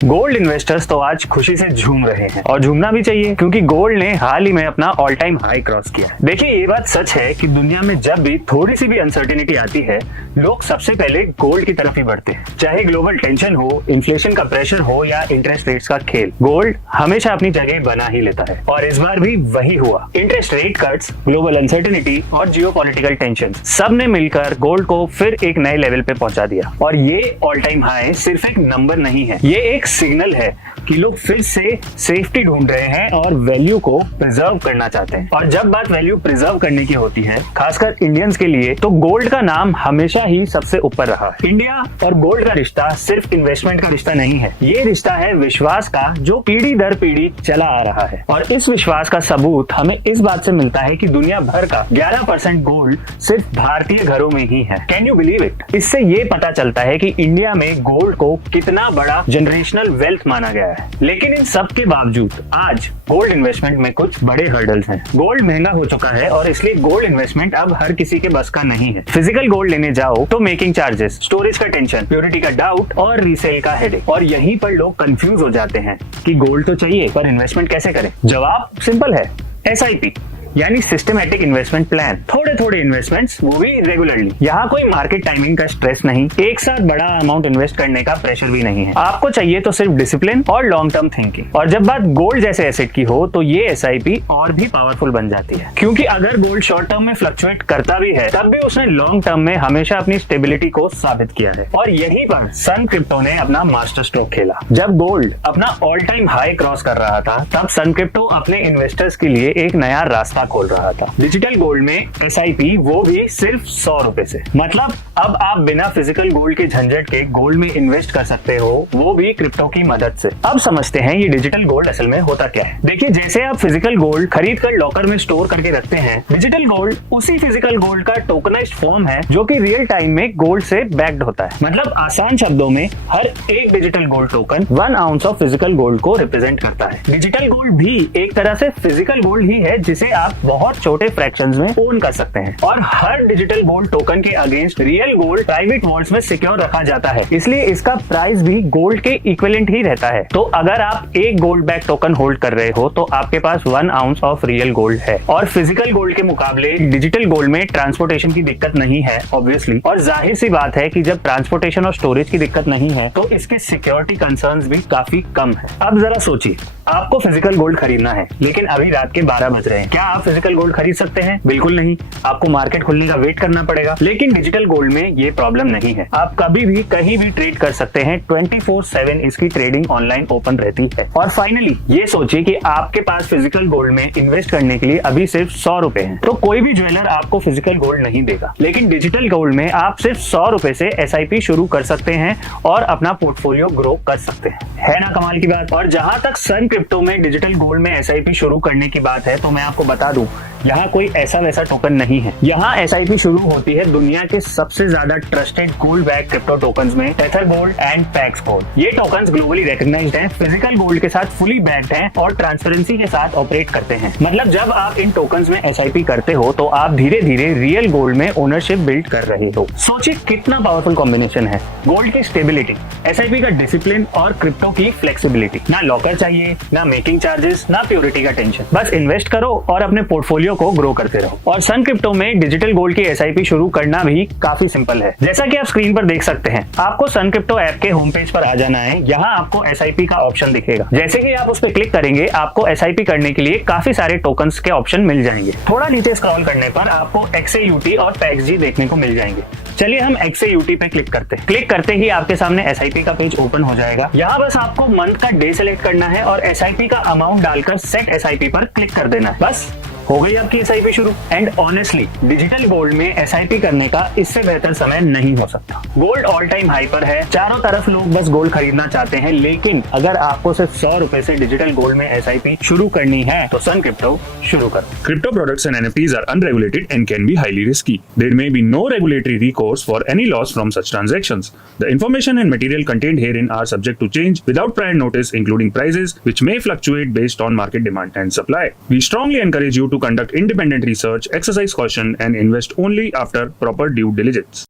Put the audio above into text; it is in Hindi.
गोल्ड इन्वेस्टर्स तो आज खुशी से झूम रहे हैं और झूमना भी चाहिए क्योंकि गोल्ड ने हाल ही में अपना ऑल टाइम हाई क्रॉस किया है। देखिए ये बात सच है कि दुनिया में जब भी थोड़ी सी भी अनसर्टेनिटी आती है लोग सबसे पहले गोल्ड की तरफ ही बढ़ते हैं। चाहे ग्लोबल टेंशन हो, इन्फ्लेशन का प्रेशर हो या इंटरेस्ट रेट्स का खेल, गोल्ड हमेशा अपनी जगह बना ही लेता है और इस बार भी वही हुआ। Interest rate cuts, global uncertainty और जियोपॉलिटिकल टेंशन सब ने मिलकर गोल्ड को फिर एक नए लेवल पे पहुंचा दिया और ये ऑल टाइम हाई सिर्फ एक नंबर नहीं है, ये एक सिग्नल है कि लोग फिर से सेफ्टी ढूंढ रहे हैं और वैल्यू को प्रिजर्व करना चाहते हैं। और जब बात वैल्यू प्रिजर्व करने की होती है, खासकर इंडियंस के लिए, तो गोल्ड का नाम हमेशा ही सबसे ऊपर रहा है। इंडिया और गोल्ड का रिश्ता सिर्फ इन्वेस्टमेंट का रिश्ता नहीं है, ये रिश्ता है विश्वास का जो पीढ़ी दर पीढ़ी चला आ रहा है। और इस विश्वास का सबूत हमें इस बात से मिलता है कि दुनिया भर का 11% गोल्ड सिर्फ भारतीय घरों में ही है। Can you believe it? इससे ये पता चलता है कि इंडिया में गोल्ड को कितना बड़ा जनरेशनल वेल्थ माना गया है। लेकिन इन सब के बावजूद आज गोल्ड इन्वेस्टमेंट में कुछ बड़े हर्डल्स हैं। गोल्ड महंगा हो चुका है और इसलिए गोल्ड इन्वेस्टमेंट अब हर किसी के बस का नहीं है। फिजिकल गोल्ड लेने जाओ तो मेकिंग चार्जेस, स्टोरेज का टेंशन, प्योरिटी का डाउट और रीसेल का हेडेक। और यहीं पर लोग कंफ्यूज हो जाते हैं कि गोल्ड तो चाहिए पर इन्वेस्टमेंट कैसे करें। जवाब सिंपल है, SIP यानी सिस्टमैटिक इन्वेस्टमेंट प्लान। थोड़े थोड़े इन्वेस्टमेंट्स, वो भी रेगुलरली। यहाँ कोई मार्केट टाइमिंग का स्ट्रेस नहीं, एक साथ बड़ा अमाउंट इन्वेस्ट करने का प्रेशर भी नहीं है। आपको चाहिए तो सिर्फ डिसिप्लिन और लॉन्ग टर्म थिंकिंग। और जब बात गोल्ड जैसे एसेट की हो तो ये SIP और भी पावरफुल बन जाती है, क्योंकि अगर गोल्ड शॉर्ट टर्म में फ्लक्चुएट करता भी है तब भी उसने लॉन्ग टर्म में हमेशा अपनी स्टेबिलिटी को साबित किया है। और यहीं पर सन क्रिप्टो ने अपना मास्टर स्ट्रोक खेला। जब गोल्ड अपना ऑल टाइम हाई क्रॉस कर रहा था तब सन क्रिप्टो अपने इन्वेस्टर्स के लिए एक नया रास्ता खोल रहा था। डिजिटल गोल्ड में SIP, वो भी सिर्फ 100 रुपए से। मतलब अब आप बिना फिजिकल गोल्ड के झंझट के गोल्ड में इन्वेस्ट कर सकते हो, वो भी क्रिप्टो की मदद से। अब समझते हैं ये डिजिटल गोल्ड असल में होता क्या है। देखिए, जैसे आप फिजिकल गोल्ड खरीद कर लॉकर में स्टोर करके रखते हैं, डिजिटल गोल्ड उसी फिजिकल गोल्ड का टोकनाइज्ड फॉर्म है जो कि रियल टाइम में गोल्ड से बैक्ड होता है। मतलब आसान शब्दों में हर एक digital gold token 1 ounce of physical gold को रिप्रेजेंट करता है। डिजिटल गोल्ड भी एक तरह से फिजिकल गोल्ड ही है जिसे आप बहुत छोटे फ्रैक्शंस में ओन कर सकते हैं। और हर डिजिटल गोल्ड टोकन के against real gold private vaults में सिक्योर रखा जाता है, इसलिए इसका प्राइस भी गोल्ड के इक्विवेलेंट ही रहता है। तो अगर आप एक गोल्ड बैक टोकन होल्ड कर रहे हो तो आपके पास 1 आउंस ऑफ रियल गोल्ड है। और फिजिकल गोल्ड के मुकाबले डिजिटल गोल्ड में ट्रांसपोर्टेशन की दिक्कत नहीं है ऑब्वियसली। और जाहिर सी बात है कि जब ट्रांसपोर्टेशन और स्टोरेज की दिक्कत नहीं है तो इसके सिक्योरिटी कंसर्न्स भी काफी कम है। अब जरा सोचिए, आपको फिजिकल गोल्ड खरीदना है लेकिन अभी रात के 12 बज रहे हैं। क्या आप फिजिकल गोल्ड खरीद सकते हैं? बिल्कुल नहीं, आपको मार्केट खुलने का वेट करना पड़ेगा। लेकिन डिजिटल गोल्ड में ये प्रॉब्लम नहीं है, आप कभी भी कहीं भी ट्रेड कर सकते हैं। 24/7 इसकी ट्रेडिंग ऑनलाइन ओपन रहती है। और फाइनली ये सोचिए कि आपके पास फिजिकल गोल्ड में इन्वेस्ट करने के लिए अभी सिर्फ 100 रुपए है, तो कोई भी ज्वेलर आपको फिजिकल गोल्ड नहीं देगा। लेकिन डिजिटल गोल्ड में आप सिर्फ 100 रुपए से SIP शुरू कर सकते हैं और अपना पोर्टफोलियो ग्रो कर सकते हैं। है ना कमाल की बात। और जहां तक सन क्रिप्टो में डिजिटल गोल्ड में SIP शुरू करने की बात है तो मैं आपको बता दूं, यहाँ कोई ऐसा वैसा टोकन नहीं है। यहाँ SIP शुरू होती है दुनिया के सबसे ज्यादा trusted gold back crypto tokens में, Tether gold and Pax gold. ये टोकन्स ग्लोबली रिकॉग्नाइज्ड हैं, फिजिकल गोल्ड के साथ फुली बैक्ड हैं और ट्रांसपेरेंसी के साथ ऑपरेट करते हैं। मतलब जब आप इन टोकन्स में SIP करते हो तो आप धीरे धीरे रियल गोल्ड में ओनरशिप बिल्ड कर रहे हो। सोचिए कितना पावरफुल कॉम्बिनेशन है। गोल्ड की स्टेबिलिटी, SIP का डिसिप्लिन और क्रिप्टो की फ्लेक्सिबिलिटी। ना लॉकर चाहिए, ना मेकिंग चार्जेस, ना प्योरिटी का टेंशन। बस इन्वेस्ट करो और अपने पोर्टफोलियो को ग्रो करते रहो। और सन क्रिप्टो में डिजिटल गोल्ड की SIP शुरू करना भी काफी सिंपल है। जैसा कि आप स्क्रीन पर देख सकते हैं, आपको सन क्रिप्टो ऐप के होम पेज पर आ जाना है। यहाँ आपको SIP का ऑप्शन दिखेगा। जैसे कि आप उस पर क्लिक करेंगे आपको SIP करने के लिए काफी सारे टोकन्स के ऑप्शन मिल जाएंगे। थोड़ा नीचे स्क्रॉल करने पर आपको XAUT और PAXG देखने को मिल जाएंगे। चलिए हम XAUT पे क्लिक करते हैं। क्लिक करते ही आपके सामने SIP का पेज ओपन हो जाएगा। यहाँ बस आपको मंथ का डे सेलेक्ट करना है और SIP का अमाउंट डालकर सेट SIP पर क्लिक कर देना है। बस हो गई आपकी SIP शुरू। एंड ऑनेस्टली डिजिटल गोल्ड में SIP करने का इससे बेहतर समय नहीं हो सकता। गोल्ड ऑल टाइम हाई पर है, चारों तरफ लोग बस गोल्ड खरीदना चाहते हैं। लेकिन अगर आपको सिर्फ 100 रुपए से डिजिटल गोल्ड में SIP शुरू करनी है तो सन क्रिप्टो शुरू करो। Crypto products and NFTs are unregulated and can be highly risky. There may be no regulatory recourse for any loss from such transactions. The information and material contained herein are subject to change without prior notice, including prices, which may fluctuate based on market demand and supply. We strongly encourage you to conduct independent research, exercise caution, and invest only after proper due diligence.